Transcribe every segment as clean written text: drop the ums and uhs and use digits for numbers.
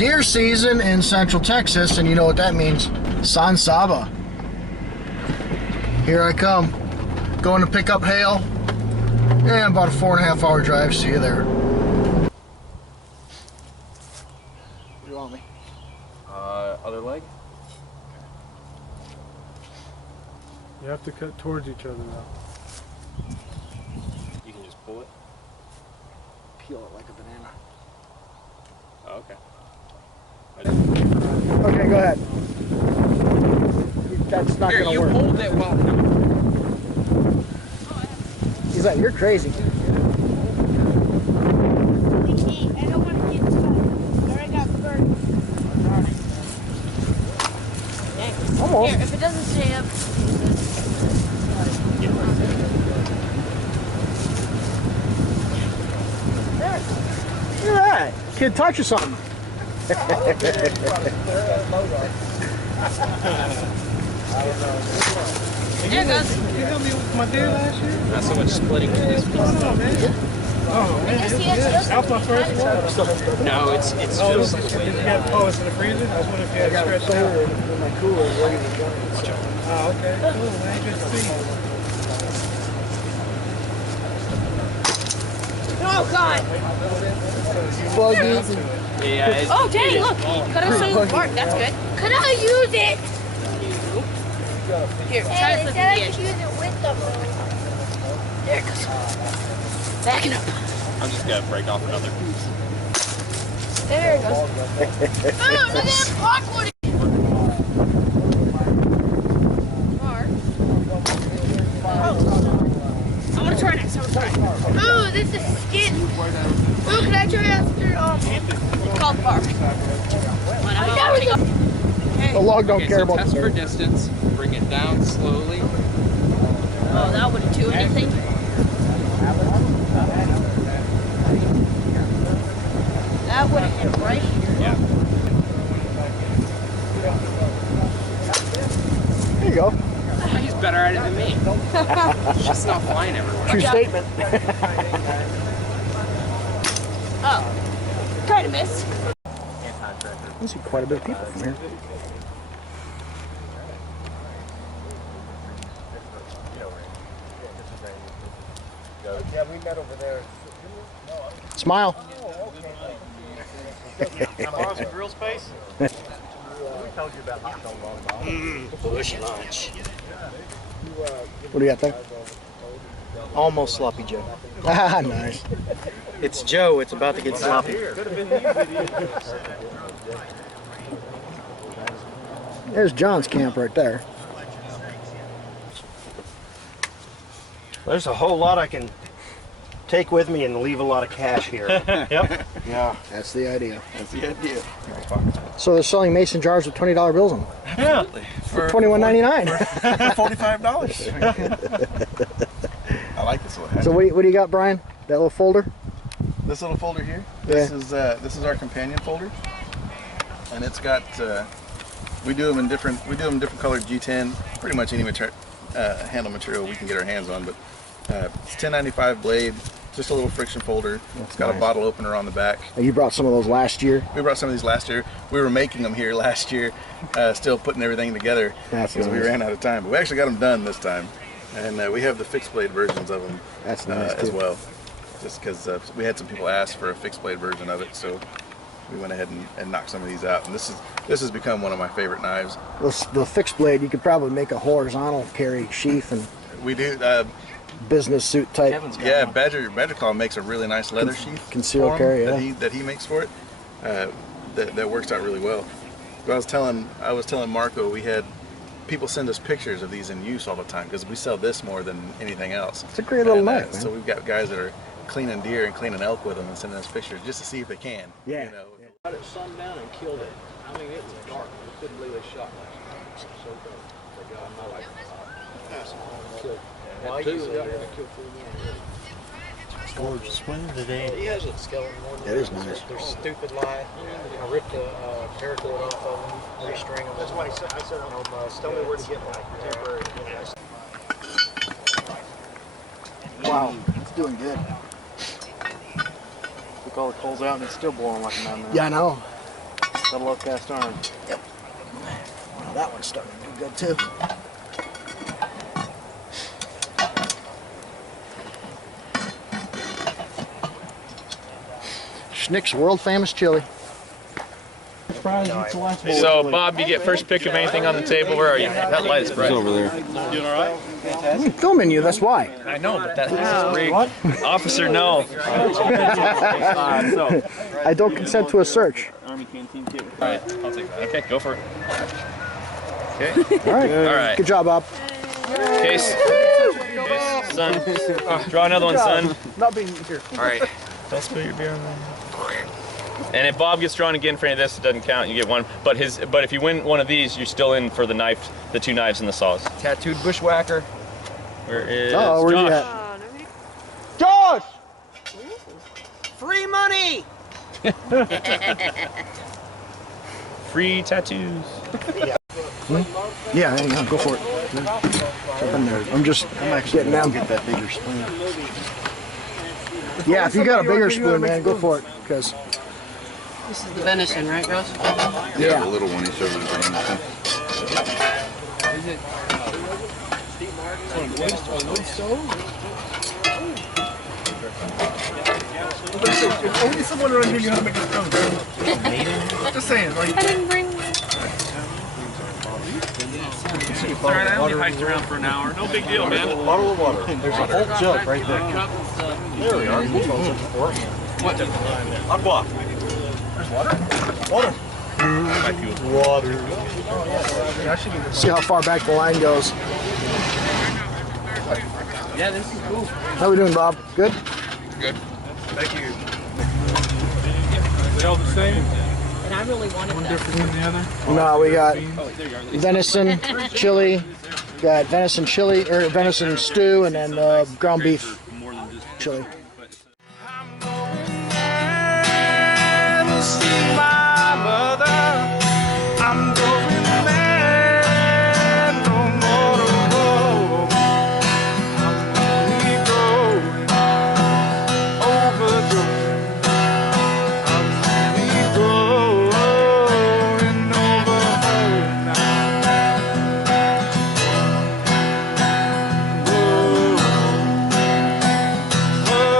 deer season in Central Texas, and you know what that means. San Saba. Here I come. Going to pick up Hale. Yeah, about a 4.5 hour drive. See you there. What do you want me? Other leg? You have to cut towards each other now. You can just pull it? Peel it like a banana. Oh, okay. Okay, go ahead. That's not Here, gonna you work. hold it while... He's like, you're crazy. I don't want to get stuck. I got burnt. Almost. Here, if it doesn't stay up. There. Look at that. Kid touch or something. There it goes. You helped me with my deer last year? Not so much splitting with this piece. Oh, man. That was my first one. No, it's just... Oh, it's in the freezer? I was wondering if you had it stretched out. My cooler is ready to go. Oh, okay. Cool, man. Good to see you. Oh, God. Buggy. Yeah, Oh, dang, look. You got a single mark. That's good. Could I use it? Here, try to flip the edge. Use it with the There it goes. Backing up. I'm just gonna break off another piece. There it goes. Oh, look at that hardwood. I'm gonna try next. Ooh, this is skin. Ooh, can I try after? It's called bark. The log don't care so about test the for distance. Bring it down slowly. Oh, that wouldn't do anything. That would have hit right here. Yeah. There you go. He's better at it than me. It's just not flying everywhere. True statement. Oh, kind of miss. I see quite a bit of people from here. Yeah, we met over there. Smile. Grill space? We told you about hot dog long. Bush lunch. What do you got there? Almost sloppy Joe. Ah, nice. It's Joe. It's about to get sloppy. There's John's camp right there. There's a whole lot I can take with me and leave a lot of cash here. Yep. Yeah. That's the idea. That's the idea. So they're selling mason jars with $20 bills on them. Yeah. For $21.99. $45. I like this little hat. So what do you got, Brian? That little folder? This little folder here. Yeah. This is our companion folder, and it's got. We do them in different colored G10. Pretty much any handle material we can get our hands on, but it's 1095 blade. Just a little friction folder. It's got nice. a bottle opener on the back. You brought some of those last year? We brought some of these last year. We were making them here last year, still putting everything together because we ran out of time. But we actually got them done this time, and we have the fixed blade versions of them That's nice as well. Just because we had some people ask for a fixed blade version of it, so we went ahead and knocked some of these out. And this has become one of my favorite knives. The fixed blade, you could probably make a horizontal carry sheath and We do. business suit type. Yeah, Badger Claw makes a really nice leather sheath Concealed for carry, him that he makes for it. That works out really well. But I was telling Marco, we had people send us pictures of these in use all the time because we sell this more than anything else. It's a great little knife, man. So we've got guys that are cleaning deer and cleaning elk with them and sending us pictures just to see if they can. Yeah. You know. Got it sundown and killed it. I mean, it was dark. We couldn't believe they shot last night. It was so dark. They got my life. Killed. Had two out here and killed 4 more. It's gorgeous. When did they? He has a skeleton one. That is nice. They're stupid light. I ripped the paracord off of them, restring them. That's why I said, tell me where to get my temporary. Wow, it's doing good. Took all the coals out and it's still blowing like a madman. Yeah, I know. Double up cast iron. Yep. Well, that one's starting to do good too. Schnick's world famous chili. So, Bob, you get first pick of anything on the table. Where are you? That light is bright. over there. Doing all right? I'm filming you, that's why. I know, but that's rigged. Officer, no. I don't consent to a search. All right, I'll take that. Okay, go for it. Okay. All right. All right. Good job, Bob. Case. Son. Draw another one, son. Not being here. All right. Don't spill your beer on that. And if Bob gets drawn again for any of this, it doesn't count. You get one. But if you win one of these, you're still in for the knife, the 2 knives and the saws. Tattooed bushwhacker. Where is where's he Josh? at? Josh! Free money! Free tattoos. Yeah, hang on, go for it. Jump in there. I'm actually getting down. Get that bigger spoon. Yeah, if you got a bigger spoon, man, go for it. Because This is the venison, right, Ross? Yeah, the little one he showed us. Only someone around here knew how to make a stone. Just saying, like. I didn't bring one. It's all right, I only hiked around for an hour. No big deal, man. Bottle of water. There's a whole jug right there. There we are. What? Aqua. Water. Water. see how far back the line goes. Yeah, this is cool. How we doing, Bob? Good? Good. Thank you. They all the same? And I really wanted One that. different than the other? No, we got venison chili, got venison chili, or venison stew, and then ground beef chili. Oh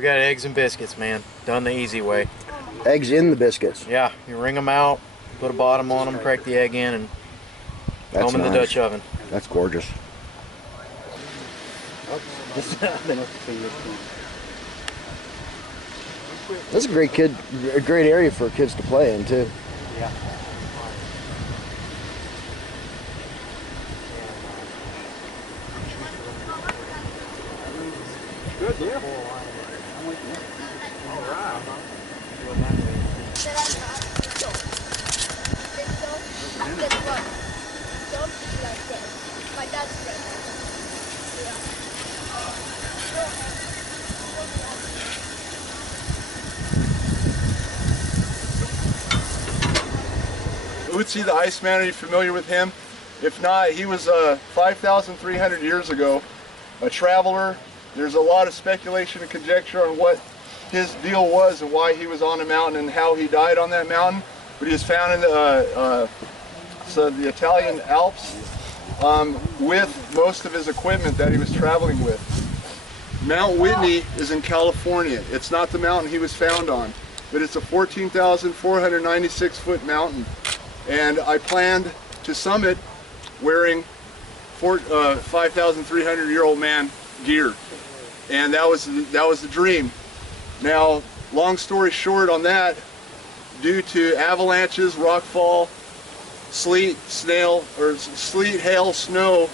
We got eggs and biscuits, man. Done the easy way. Eggs in the biscuits. Yeah, you wring them out, put a bottom on them, crack the egg in, and throw them in the Dutch oven. That's gorgeous. That's a great area for kids to play in too. Yeah. Good deal. My dad's friend. Otzi the Iceman, are you familiar with him? If not, he was 5,300 years ago, a traveler. There's a lot of speculation and conjecture on what his deal was and why he was on a mountain and how he died on that mountain. But he was found in the Italian Alps with most of his equipment that he was traveling with. Mount Whitney is in California. It's not the mountain he was found on, but it's a 14,496 foot mountain. And I planned to summit wearing 5,300-year-old man gear, and that was the dream. Now, long story short on that, due to avalanches, rockfall, sleet, hail, snow,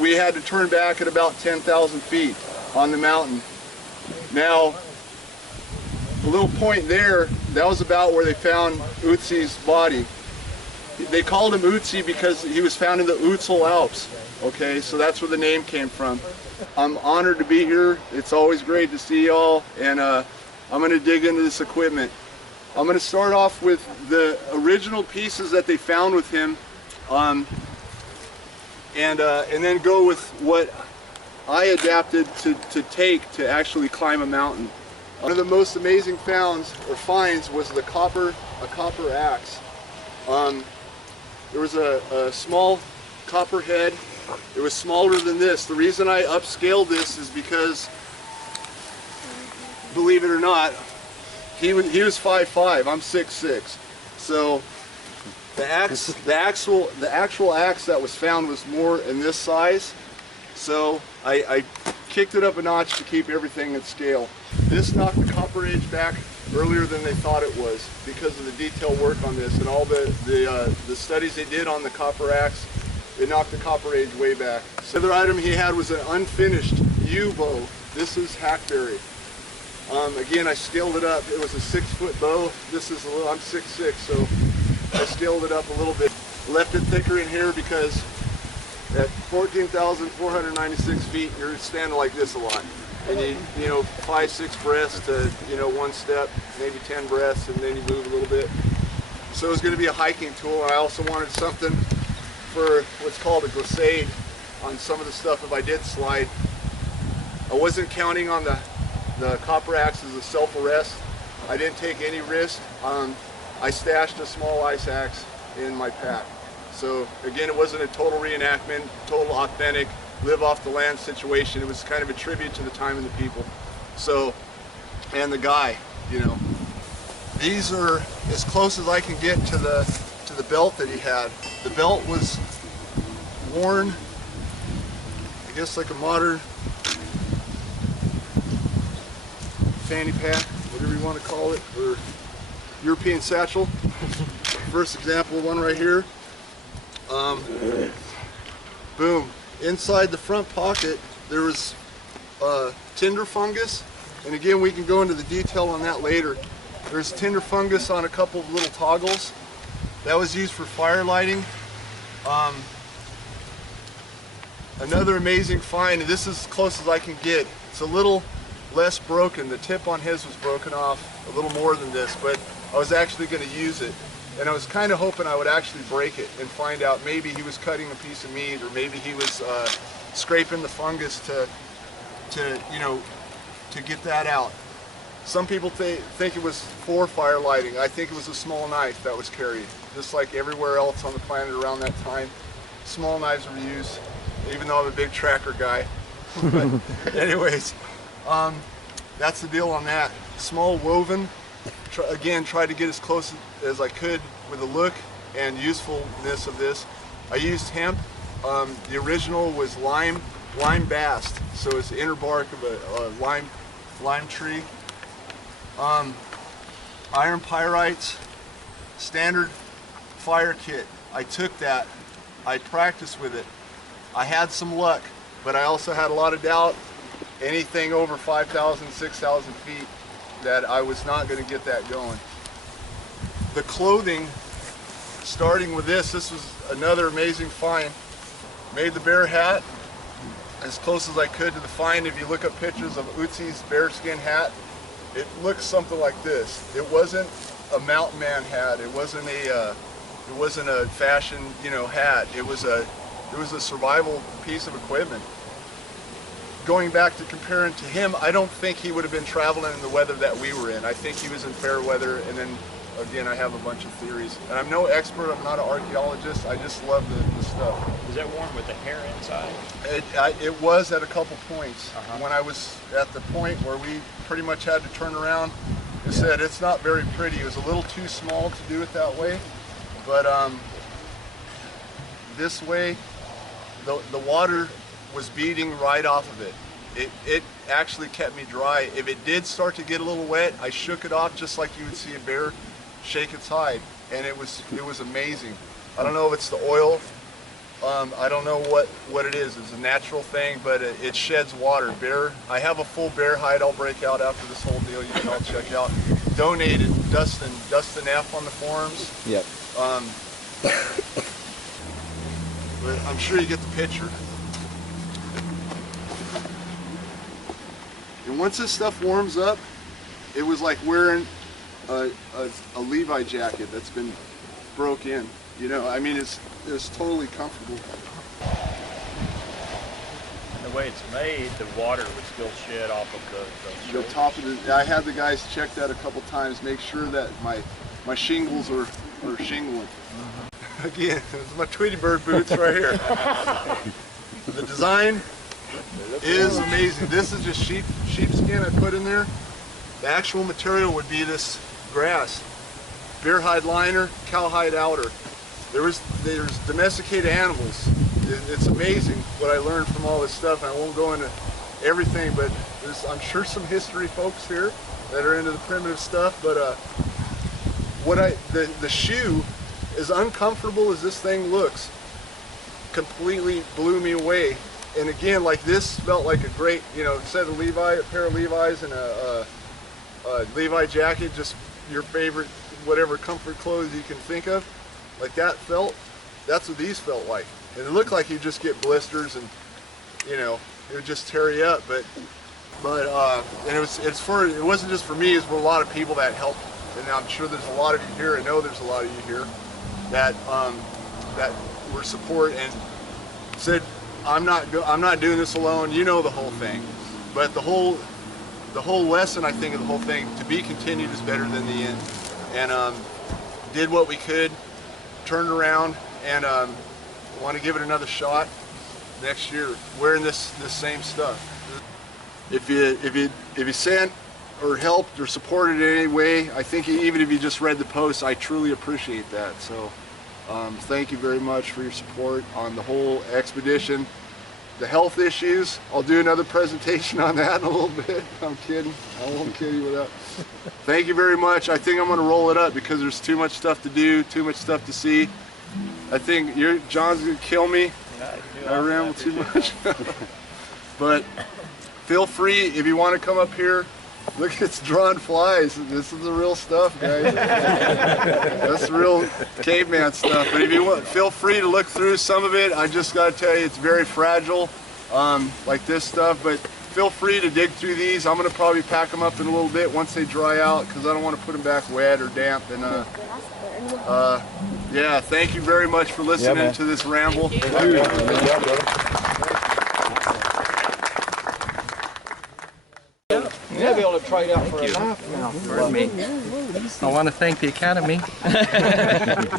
we had to turn back at about 10,000 feet on the mountain. Now, the little point there, that was about where they found Otzi's body. They called him Otzi because he was found in the Otzi Alps. Okay, so that's where the name came from. I'm honored to be here. It's always great to see y'all, and I'm going to dig into this equipment. I'm going to start off with the original pieces that they found with him, and then go with what I adapted to take to actually climb a mountain. One of the most amazing finds was a copper axe. There was a small copper head. It was smaller than this. The reason I upscaled this is because, believe it or not, he was 5'5". I'm 6'6". So the actual axe that was found was more in this size. So I kicked it up a notch to keep everything at scale. This knocked the copper age back earlier than they thought it was because of the detailed work on this and all the studies they did on the copper axe. It knocked the copper age way back. The other item he had was an unfinished yew bow. This is hackberry. Again, I scaled it up. It was a 6-foot bow. This is I'm 6'6", so I scaled it up a little bit. Left it thicker in here because at 14,496 feet, you're standing like this a lot. And you know, 5-6 breaths to, one step, maybe 10 breaths, and then you move a little bit. So it was going to be a hiking tool. I also wanted something for what's called a glissade on some of the stuff if I did slide. I wasn't counting on the copper axe as a self-arrest. I didn't take any risk. I stashed a small ice axe in my pack. So again, it wasn't a total reenactment, total authentic, live off the land situation. It was kind of a tribute to the time and the people. So, and the guy, These are as close as I can get to the belt that he had. The belt was worn, I guess, like a modern fanny pack, whatever you want to call it, or European satchel. First example, one right here. Boom. Inside the front pocket, there was tinder fungus, and again, we can go into the detail on that later. There's tinder fungus on a couple of little toggles. That was used for fire lighting. Another amazing find, and this is as close as I can get. It's a little less broken. The tip on his was broken off a little more than this, but I was actually going to use it. And I was kind of hoping I would actually break it and find out maybe he was cutting a piece of meat, or maybe he was scraping the fungus to get that out. Some people think it was for fire lighting. I think it was a small knife that was carried. Just like everywhere else on the planet around that time, small knives were used, even though I'm a big tracker guy. But anyways, that's the deal on that. Small woven. Again, tried to get as close as I could with the look and usefulness of this. I used hemp. The original was lime bast, so it's the inner bark of a lime tree. Iron pyrites, standard fire kit. I took that. I practiced with it. I had some luck, but I also had a lot of doubt. Anything over 5,000, 6,000 feet, that I was not going to get that going. The clothing, starting with this was another amazing find. Made the bear hat as close as I could to the find. If you look up pictures of Otzi's bearskin hat, it looks something like this. It wasn't a mountain man hat. It wasn't a fashion, hat. It was a survival piece of equipment. Going back to comparing to him, I don't think he would have been traveling in the weather that we were in. I think he was in fair weather, and then again, I have a bunch of theories. And I'm no expert, I'm not an archaeologist, I just love the stuff. Is that warm with the hair inside? It was at a couple points. When I was at the point where we pretty much had to turn around, it said it's not very pretty. It was a little too small to do it that way, but this way, the water was beating right off of it. It actually kept me dry. If it did start to get a little wet, I shook it off just like you would see a bear shake its hide, and it was amazing. I don't know if it's the oil. I don't know what it is. It's a natural thing, but it sheds water. I have a full bear hide I'll break out after this whole deal. You can all check out. Donated, Dustin F on the forums. Yep. But I'm sure you get the picture. And once this stuff warms up, it was like wearing a Levi jacket that's been broke in. I mean, it's totally comfortable. And the way it's made, the water would still shed off of The top of I had the guys check that a couple times, make sure that my shingles are shingling. Again, this is my Tweety Bird boots right here. The design is amazing. This is just sheepskin I put in there. The actual material would be this grass. Bear hide liner, cowhide outer. There's domesticated animals. It's amazing what I learned from all this stuff. I won't go into everything, but there's, I'm sure, some history folks here that are into the primitive stuff. But the shoe, as uncomfortable as this thing looks, completely blew me away. And again, like this felt like a great, instead of a pair of Levi's and a Levi jacket, just your favorite, whatever comfort clothes you can think of. Like that's what these felt like. And it looked like you just get blisters and, it would just tear you up. But and it wasn't just for me, it's for a lot of people that helped. And I'm sure there's a lot of you here, I know there's a lot of you here that were support and said, I'm not doing this alone. You know the whole thing, but the whole lesson, I think, of the whole thing, to be continued is better than the end. And did what we could, turned around, and want to give it another shot next year, wearing this same stuff. If you sent or helped or supported in any way, I think even if you just read the post, I truly appreciate that. So. Thank you very much for your support on the whole expedition. The health issues, I'll do another presentation on that in a little bit. I'm kidding. I won't kid you with that. Thank you very much. I think I'm going to roll it up because there's too much stuff to do, too much stuff to see. I think John's going to kill me. I ramble too much. But feel free if you want to come up here. Look, it's drawn flies. This is the real stuff, guys. That's the real caveman stuff. But if you want, feel free to look through some of it. I just got to tell you, it's very fragile, like this stuff. But feel free to dig through these. I'm going to probably pack them up in a little bit once they dry out because I don't want to put them back wet or damp. And yeah, thank you very much for listening to this ramble. You'll be able to trade out for a knife now. Pardon me. I want to thank the Academy.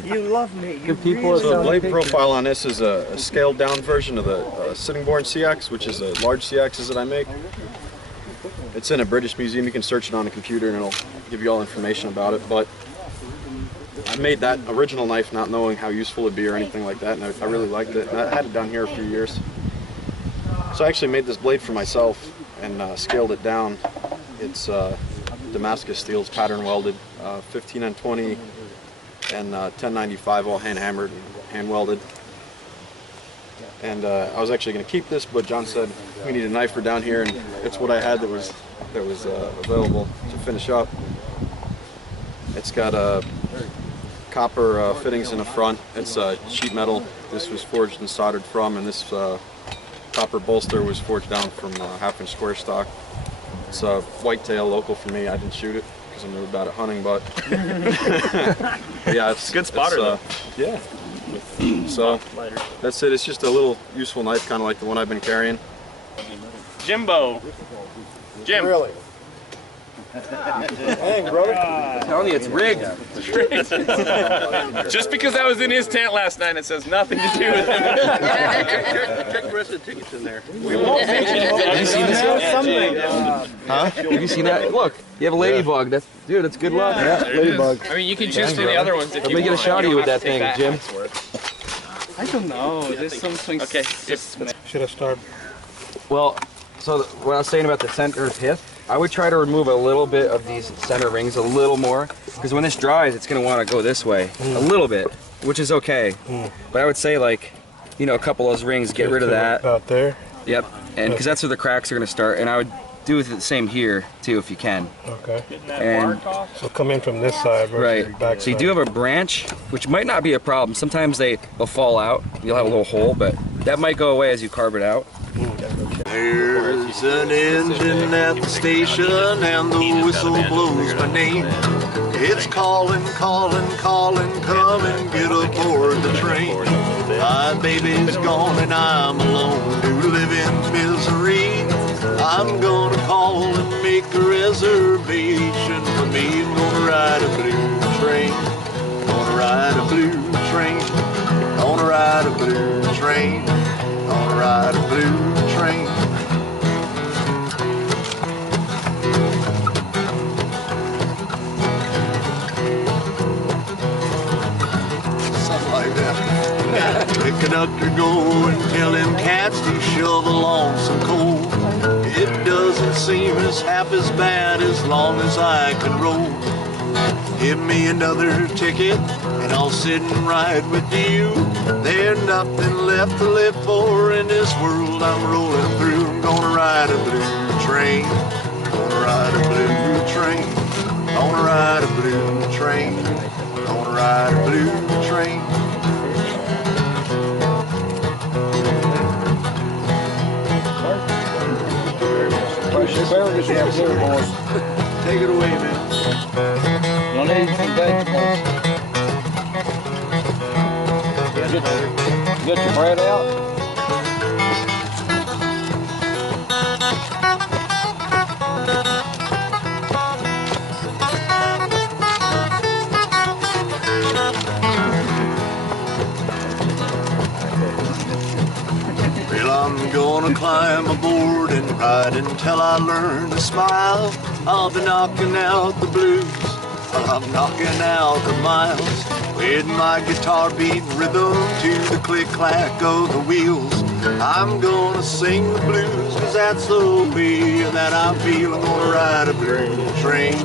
You love me. Good people. So the blade profile on this is a scaled down version of the sitting born sea axe, which is the large sea axes that I make. It's in a British museum. You can search it on a computer and it'll give you all information about it. But I made that original knife not knowing how useful it'd be or anything like that, and I really liked it. And I had it down here a few years. So I actually made this blade for myself and scaled it down. It's Damascus steel, it's pattern welded, 15 and 20 and 1095 all hand hammered, hand welded. And I was actually going to keep this, but John said we need a knife for down here, and it's what I had that was available to finish up. It's got copper fittings in the front. It's sheet metal. This was forged and soldered from, and this copper bolster was forged down from half-inch square stock. It's a whitetail, local for me. I didn't shoot it because I'm really bad at hunting, but yeah, it's a good spotter though. Yeah. So that's it. It's just a little useful knife, kind of like the one I've been carrying. Jimbo. Jim. Really? Dang, brother. I'm telling you, it's rigged. Just because I was in his tent last night, it says nothing to do with him. Check the rest of the tickets in there. We won't Have you seen this? Huh? Have you seen that? Look, you have a ladybug. That's dude. That's good luck. Yeah, ladybug. I mean, you can choose from the other ones if Let you me get a want. shot of you with that don't thing, have to Jim. take that. I don't know. There's something. Okay. Should have started. Well, so what I was saying about the center pith, I would try to remove a little bit of these center rings, a little more, because when this dries, it's going to want to go this way a little bit, which is okay. But I would say, like, you know, a couple of those rings, get rid of that. About there. Yep, and because that's where the cracks are going to start. And I would do the same here too, if you can. Okay. And So come in from this side versus right. the back So you side. do have a branch, which might not be a problem. Sometimes they'll fall out. You'll have a little hole, but that might go away as you carve it out. There's an engine at the station and the whistle blows my name. It's calling, calling, calling, come and get aboard the train. My baby's gone and I'm alone to live in misery. I'm gonna call and make a reservation for me. I'm gonna ride a blue train. Gonna ride a blue train. Gonna ride a blue train. Gonna ride a blue train. Something like that. The conductor go and tell them cats to shove along some coal. It doesn't seem as half as bad as long as I can roll. Give me another ticket and I'll sit and ride with you. There's nothing left to live for in this world I'm rolling through. I'm gonna ride a blue train. Gonna ride a blue train. Gonna ride a blue train. Gonna ride a blue train. Take it away, man. One egg and vegetables. Get your bread out. Well, I'm gonna climb aboard and ride until I learn to smile. I'll be knocking out the blues. I'm knocking out the miles. With my guitar beat rhythm to the click-clack of the wheels. I'm gonna sing the blues, cause that's the way that I feel. I'm gonna ride a blue train.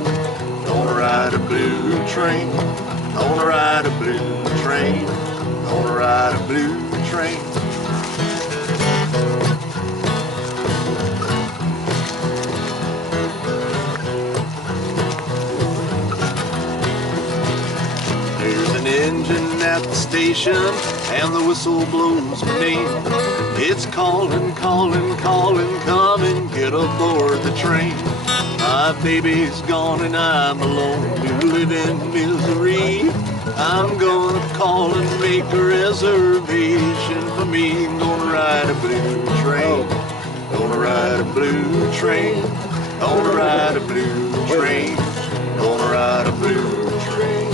Gonna ride a blue train. Gonna ride a blue train. Gonna ride a blue train. Engine at the station and the whistle blows my name. It's calling, calling, calling, come and get aboard the train. My baby's gone and I'm alone to live in misery. I'm gonna call and make a reservation for me. I'm gonna ride a blue train. Gonna ride a blue train. Gonna ride a blue train. Gonna ride a blue train.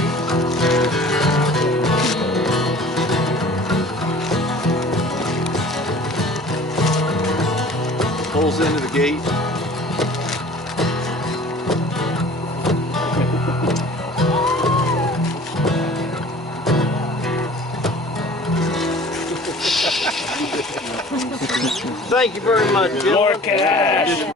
Pulls into the gate. Thank you very much, Jill. More cash.